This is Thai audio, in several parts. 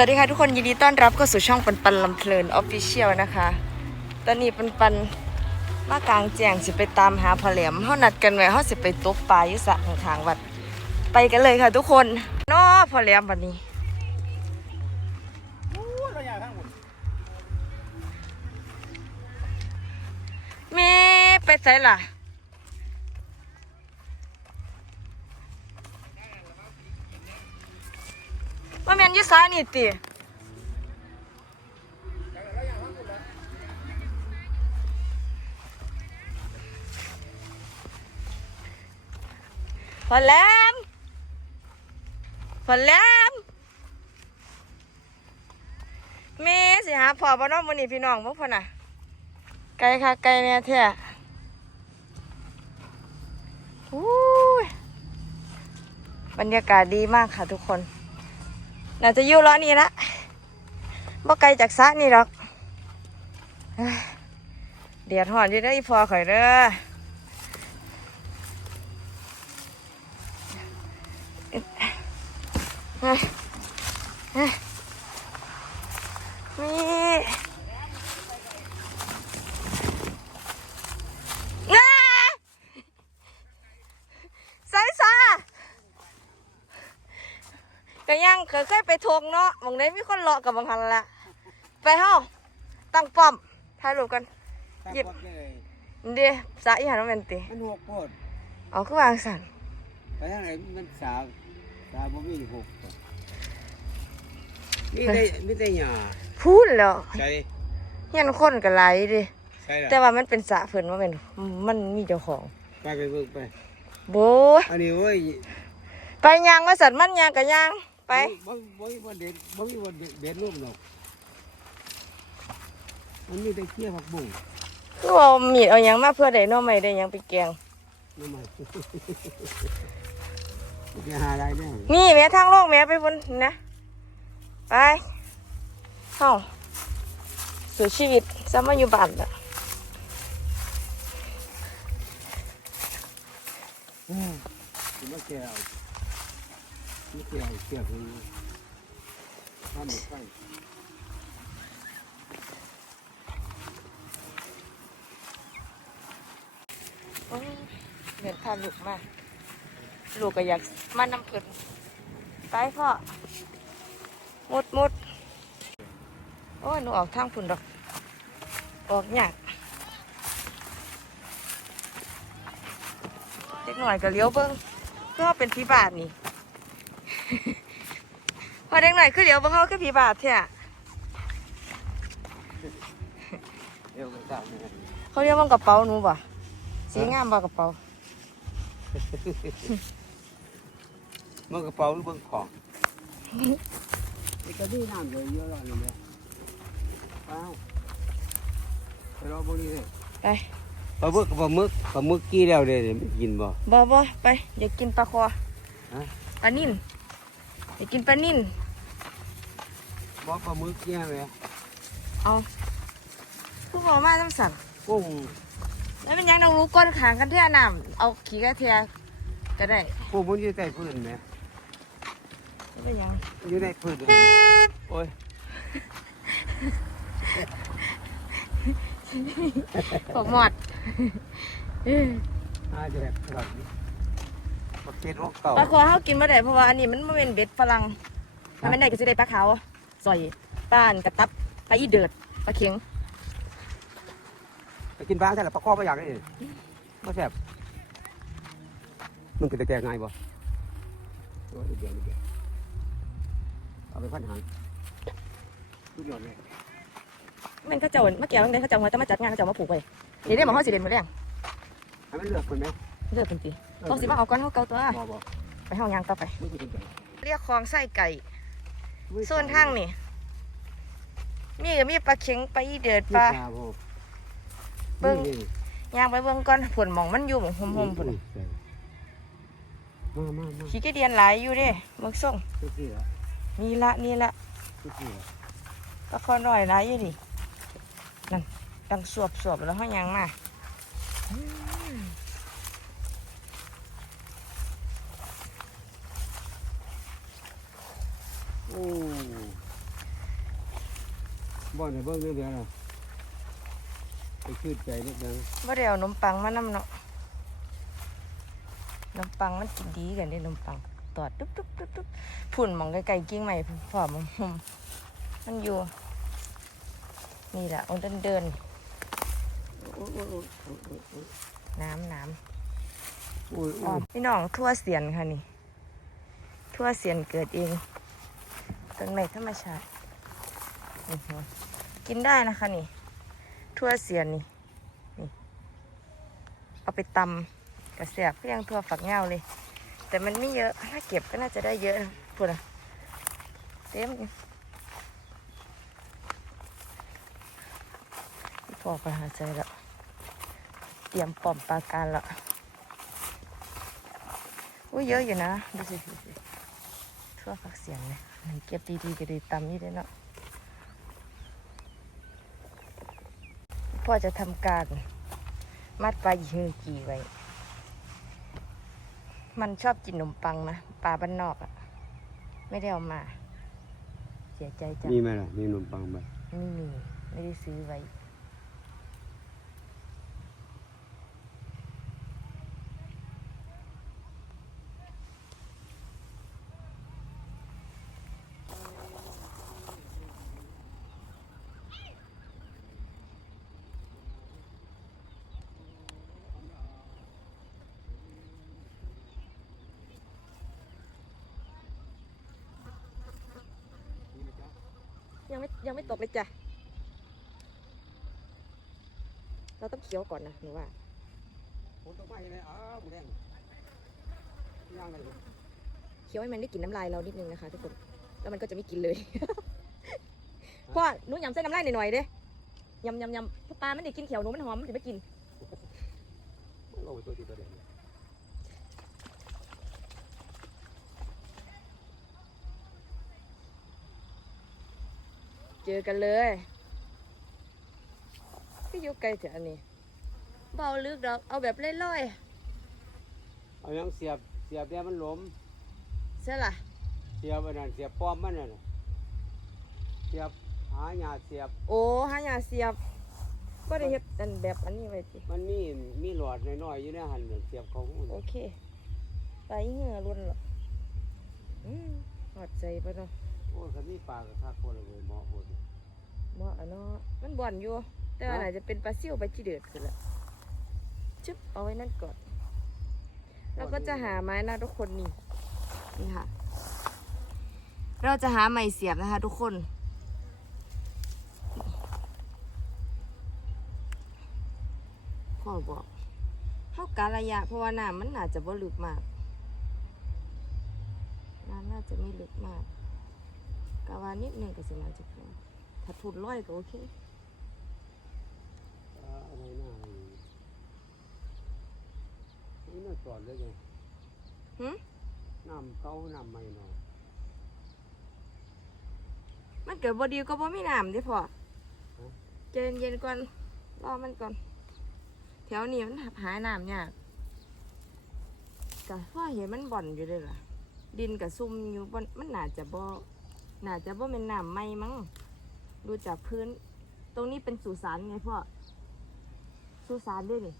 วัสดีค่ะทุกคนยินดีต้อนรับเข้าสู่ช่องปันปันลำเพลินออฟฟิเชียลนะคะ ตอนนี้ปันปันมากลางแจ้งสิไปตามหาพอแหลมเขานัดกันไว้เขาสิไปตกปลาอยู่สระข้างๆวัด ไปกันเลยค่ะทุกคนน้อพอแหลมวันนี้แม่ไปใส่ล่ะ ว่าแมนอยุสานี่ติพอแหลมพอแหลมแม่สิหาพอบ่เน้องมื้อนี้พี่น้องบ่พ่อน่ะ ไกลค่ะไกลเนี่ยแท้อู้ยบรรยากาศดีมากค่ะทุกคน น่าจะอยู่ล้อนี้ละบ่ไกลจากสระนี่หรอกเดียดหอนอยู่ได้พอข่อยเด้อเอ้ยเอ้ยมีง่าใส่ซา ก็ยังเคยเคยไปทวงเนาะหมองได้มีคนเลาะกับบางหันละไปเฮาตั้งป้อมถ่ายรูปกัน หยิบ เดี๋ยวสะอีหันมาเป็นติมันหกโพดเอาคือวางสันไปทางไหนมันสาวสาวบ่มีหกโพดมีแต่มีแต่หญ้าพูดแล้วใช่เฮียนคนก็ไหลายดิ ใช่แต่ละว่ามันเป็นสระเพิ่นว่าเป็นมันมีเจ้าของ ไปไปเบิ่งไปโบ้ยอันนี้เว้ยไปยางว่าสันมันยางกับยาง ไปบ่บ่มีบ่เด็ดบ่มีบ่เด็ดเด็ดรูปหรอกมันมีแต่เขี้ยผักบุ้งคือว่ามีดเอาหยังมาเพื่อได้หน้อไม่ได้หยังไปแกงนั่นมันมันจะหาอะไรเนี่ยนี่แม่ทางโลกแม่ไปพุ่นนะ ไปเฮาสู่ชีวิตซะมาอยู่บ้านละมันมาแก้วมั นแก้วเกี่ยวกับทำหมดไปเหมือนพาลูกมา ลูกก็อยากมานำเพิ่นไปพ่อมุดมุดโอ้ยหนูออกทางพุ่นดอก ออกยากเล็กหน่อยก็เลี้ยวเบิ้งเพื่อเป็นผีบาทนี่ พอเด็กหน่อยคือเลี้ยวเบิ้งเขาคือผีบาทแท้อะเดี๋ยวไปตามเนี่ยเขาเรียกว่ากระเป๋าหนูป่ะสีงามบ่กระเป๋ามันกระเป๋าหรือเบิ่งของนี่ก็มีน้ำเลยเยอะแล้วนี่แหละไปไปรอบนี้เลยไปปลาหมึกปลาหมึกปลาหมึกกี้แล้วเด้ไม่กินบ่บ่บ่ไปอยากกินปลาคอฮะปลานิ่น อยากกินปลานิ่นบ่ปลาหมึกกี้ไหมเอาคือบอกมาต้องสั่นกุ้งแล้วเป็นหยังเรารู้ก้นขางกันเท่าน้ำเอาขี้กระเทียก็ได้กุ้งมันอยู่ใต้พื้นไหมไม่เป็นหยังอยู่ในพื้นโอ้ยขอหมอดอาจะแบบ ก่อนปลาเก็ดอกเก่าปลาคอเขากินมาได้เพราะว่าอันนี้มันไม่เป็นเบ็ดฝรั่งมันไม่ได้ก็จะได้ปลาขาวซอยปลาอันกระตับปลาอีเดือดปลาเข็งไปกินบ้างใช่หรอปลาข้อปลาอยากได้เองบ่แซ่บมันเป็นตะแกรงไงบ่โอ้ยเดี๋ยวเดี๋ยวเอาไปพันหางทุกอย่างเลยแมันเขาเจ้าเมื่อกี้มันได้เขาเจ้ามาจะมาจัดงานเขาเจ้ามาผูกไว้เดี๋ยวได้บอกเขาสิเด่นมาเรื่องให้มันเลือกคนไหมเลือกเป็นปี เขาสิมาเอาก้อนเขาเกาตัว บ่บ่ไปห้องยางต่อไป ไม่กินใจเรียกคลองไส้ไก่โซนทางนี่ มีก็มีปลาเข็งปลาอีเดือดปลา เบิ่งย่างไปเบิ่งก่อนผลหมองมันอยู่หมองห่มๆผลมามามาขี้กระเดียนหลายอยู่เด้เมืองส่งทุกทีละนี่ละนี่ละทุกทีละปลาคอน้อยหลายอยู่ดินั่นดังสวบสวบๆแล้วห้องยางมา อืมโอ้บ่อนในเบิ้งเรื่องเดียวนะไปขึ้นใจนิดนึงบ่ได้เอาขนมปังมานำเนาะขนมปังมันกินดีกันเด้ขนมปังตอดตุ๊บตุ๊บตุ๊บตุ๊บพุ่นหมองไกลๆกิ่งใหม่พร้อมมุมมันอยู่ นี่แหละองเดินเดินโอ้ยโอ้ยโอ้ยโอ้ยโอ้ยโอ้ยๆน้ำน้ำโอ้ยอ๋อพี่น้องทั่วเสียนค่ะนี่ ทั่วเสียนเกิดเอง ต้นไม้ธรรมชาติอื้อหือกินได้นะคะนี่ ทั่วเสียนนี่นี่เอาไปตำกระเสียบก็ยังทั่วฝักเงาเลย แต่มันไม่เยอะถ้าเก็บก็น่าจะได้เยอะนะพูดนะเต็มพี่พอไปหาใจแล้วเตรียมปอมปาการแล้วอุ้ยเยอะอยู่นะ ดูสิทั่วฝักเสียงเลย เก็บดีๆก็ดีตำนี่ได้เนาะพ่อจะทำการ มัดปลาหยิงกีไว้ มันชอบกินขนมปังนะปลาบ้านนอกอะ่ะไม่ได้เอามา เสียใจจังมีไหมล่ะ มีขนมปังไหมไม่มี ไม่ได้ซื้อไว้ ยังไม่ยังไม่ตกเลยจ้ะ เราต้องเคี้ยวก่อนนะหนูว่าผมต้องไปเลยอ้าวหมูแดงย่างเลยเคี้ยวให้มันได้กลิ่นน้ำลายเรานิดนึงนะคะ ทุกคน แล้วมันก็จะไม่กินเลย พ่อหนูยำเส้นน้ำลายหน่อยๆเด้ยำยำยำปลามันได้กินเขียวหนูมันหอมมันจะไม่กินลงไปตัวที่ตัวเดียว เจอกันเลยพี่อยู่ไกลจากอันนี้เบาลึกดอก เอาแบบเล่อยเอายังเสียบเสียบเนี่ยมันหล้มๆใช่ล่ะ เสียบอันนั้นเสียบป้อมมันน่ะเสียบหาหยาเสียบ โอ้หายาเสียบก็ได้เฮ็ดอันแบบอันนี้ไว้สิมันมีมีหลอดน้อยๆอยู่ในหันน่ะเสียบเขาหูโอเคไปเหงื่อรุนหรออืมหอดใจปะเนาะโอ้ยคันมีปลากับคักคนเลยเหมาะหมดเหมาะอะเนาะมันบ่อนอยู่ แต่ว่าฮะอาจจะเป็นปลาซิ่วปลาจีเดือดขึ้นละชึบเอาไว้นั่นก่อน เราก็จะหาไม้นะทุกคนนี่นี่ค่ะ เราจะหาไม้เสียบนะคะทุกคนพ่อบอกเข้าการระยะเพราะว่าน้ำมันอาจจะบ่ลึกมากน้ำน่าจะไม่ลึกมาก กาวานิดหนึ่งก็สิน่าจะพอถ้าทุนร้อยก็โอเคปลาอะไรหน้าอะไรนี่น่าจอดเลยไงหึน้ำเก้าน้ำใหม่หน่อยมันเกิดบดีก็บ่มีน้ำเดิพ่อใจเย็นๆก่อนรอมันก่อน แถวนี้มันหาน้ำยากกะพ่อเห็นมันบ่อนอยู่เลยล่ะ ดินกับซุ่มอยู่บนมันน่าจะบ่ น่าจะบ่เป็นน้ำไหมมั้งดูจากพื้น ตรงนี้เป็นสุสานไงพ่อสุสานเด้วยนี่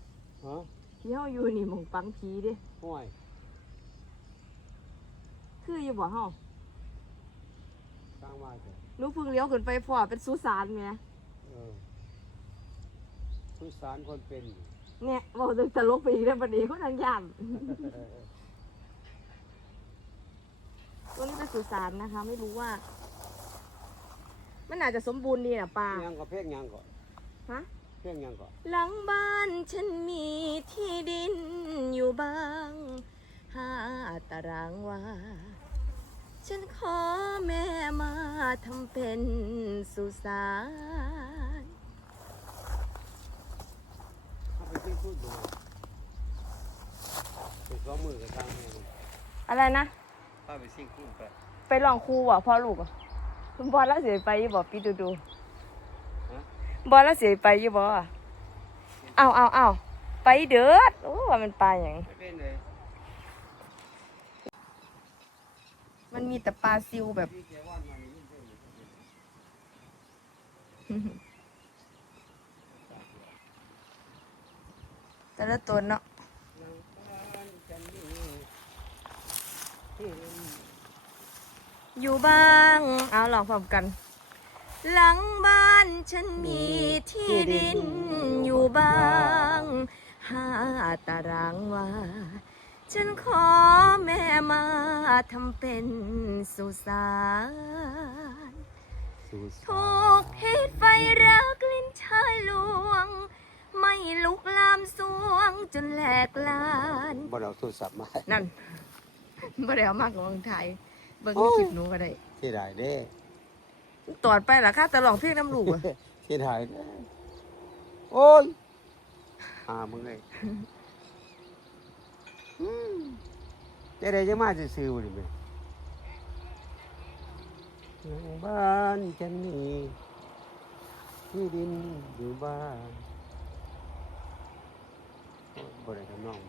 ฮะที่เฮาอยู่นี่หมองปังผีเด้ห้วยคืออยู่บ่เฮาสร้างว่าจะหนูเพิ่งเลี้ยวขึ้นไปพ่อเป็นสุสานแหมเออทุสารคนเป็น เนี่ยบอกถึงตลกไปอีกแล้วบัดนี้คนทางย่านตั วนี้เป็นสุสานนะคะ ไม่รู้ว่า มันอาจจะสมบูรณ์ดีนะปลายังก็เพ่งยังก็ฮะเพ่งยังก็หลังบ้านฉันมีที่ดินอยู่บ้างห้าตารางวาฉันขอแม่มาทำเป็นสุสานถ้าไปที่พูดดูไปสองมือกับทางแม่เลยอะไรนะ ถ้าไปซิ่งคู่ไปไปลองครูบ่พ่อลูกอะคุณบอลแล้วเสียไปอยี่บ่ปีดูดูฮะบอลแล้วเสียไปอยี่บ่เอาเอาเอาไปเด้อโอ้ว่ามันปลาอย่างไม่เป็นเลยมันมีแต่ปลาซิวแบบที่แกว่านมานี่ยิ่งเพิ่มแต่ละตัวเนาะ อยู่บ้าง เอาลองพร้อมกัน หลังบ้านฉันมีที่ดินอยู่บ้างห้าตารางวาฉันขอแม่มาทำเป็นสุสานสู่ถูกพิษไฟรักลิ้นชายลวง ไม่ลุกลามสวงจนแหลกลานบ่เราโทรศัพท์มา นั่นบ่ได้เอามากของเมืองไทย เบิ่งโอ้ในยคลิปหนูก็ได้เสียดายเด้ตอดไปล่ะค่ะแต่ลองเพียงน้ำลูกอะเสียดายเด้โอ้ยหามึงเลยอืมได้ได้จะมาซื้อๆบ่ดิแม่หลังบ้านฉันมีที่ดินอยู่บ้านโอ้ยบ่ได้ทำนอง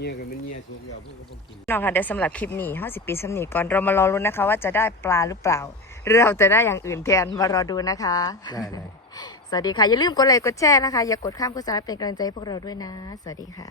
มันเงี้ยก็มันเงี้ยสูงแล้วเพิ่นก็บ่กินน้องค่ะเดี๋ยวสำหรับคลิปนี้ห้าสิบปีสำนีก่อนเรามารอรุ้นนะคะ ว่าจะได้ปลาหรือเปล่า หรือเราจะได้อย่างอื่นแทนมารอดูนะคะ ได้เลย สวัสดีค่ะ อย่าลืมกดไลค์กดแชร์นะคะ อย่ากดข้ามกดสาระเป็นกำลังใจให้พวกเราด้วยนะ สวัสดีค่ะ